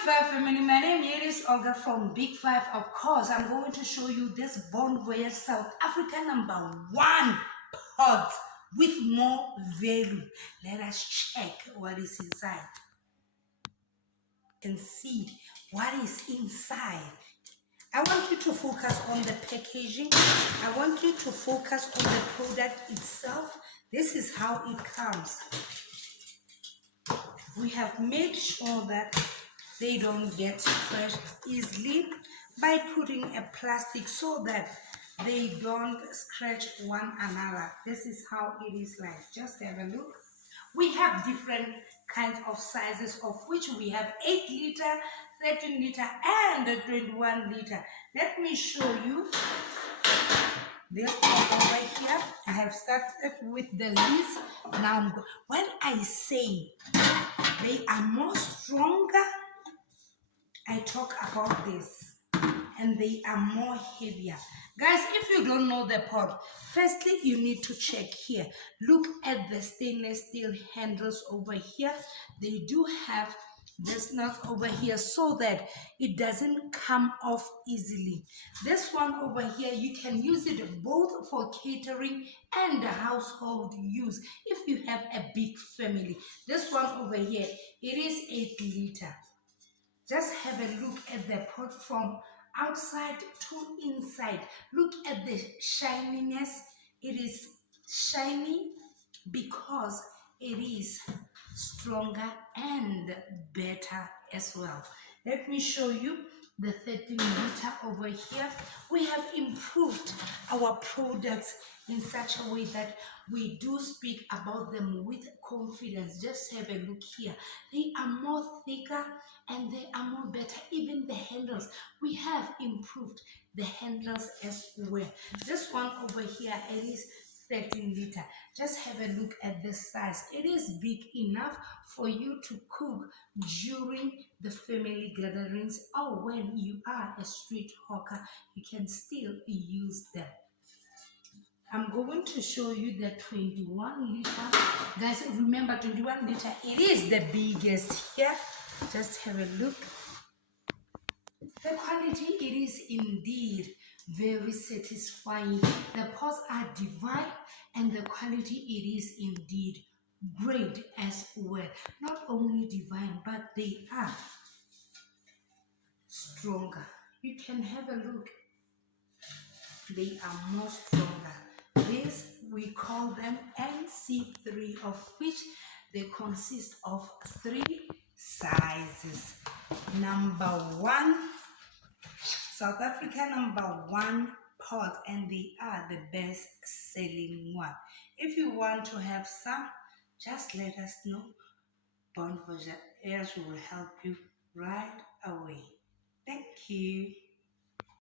Big Five family, my name is Olga from Big Five. Of course, I'm going to show you this Voyage South Africa #1 pot with more value. Let us check what is inside. You can see what is inside. I want you to focus on the packaging. I want you to focus on the product itself. This is how it comes. We have made sure that they don't get scratched easily by putting a plastic so that they don't scratch one another. This is how it is like. Just have a look. We have different kinds of sizes, of which we have 8 liter, 13 liter, and 21 liter. Let me show you this over here. I have started with the least. Now, when I say they are more stronger, I talk about this, and they are more heavier. Guys, if you don't know the pot, firstly you need to check here. Look at the stainless steel handles over here. They do have this nut over here so that it doesn't come off easily. This one over here, you can use it both for catering and household use if you have a big family. This one over here, it is 8 liter. Just have a look at the pot from outside to inside. Look at the shininess. It is shiny because it is stronger and better as well. Let me show you the 13 liter over here. We have improved our products in such a way that we do speak about them with confidence. Just have a look here. They are more thicker and they are more better. Even the handles, we have improved the handles as well. This one over here, it is 13 liter. Just have a look at the size. It is big enough for you to cook during the family gatherings, or when you are a street hawker, you can still use them. I'm going to show you the 21 liter. Guys, remember 21 liter, it is the biggest here. Just have a look. The quality, it is indeed very satisfying. The pots are divine and the quality, it is indeed great as well. Not only divine, but they are stronger. You can have a look. They are more stronger. This, we call them NC3, of which they consist of 3 sizes. #1, South Africa #1 pot, and they are the best selling one. If you want to have some, just let us know. Voyage will help you right away. Thank you.